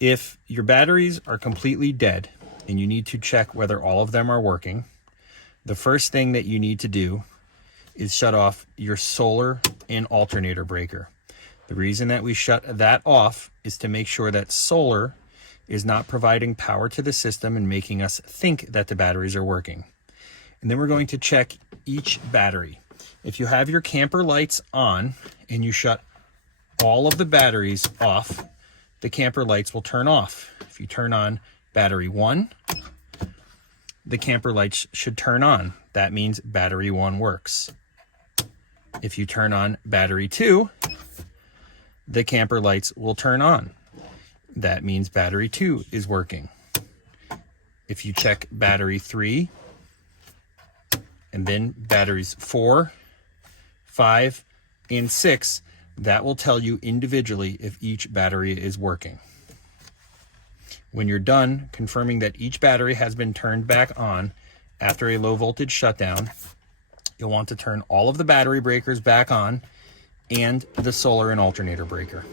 If your batteries are completely dead and you need to check whether all of them are working, the first thing that you need to do is shut off your solar and alternator breaker. The reason that we shut that off is to make sure that solar is not providing power to the system and making us think that the batteries are working. And then we're going to check each battery. If you have your camper lights on and you shut all of the batteries off, the camper lights will turn off. If you turn on battery 1, the camper lights should turn on. That means battery 1 works. If you turn on battery 2, the camper lights will turn on. That means battery 2 is working. If you check battery 3, and then batteries 4, 5, and 6, that will tell you individually if each battery is working. When you're done confirming that each battery has been turned back on after a low voltage shutdown, you'll want to turn all of the battery breakers back on and the solar and alternator breaker.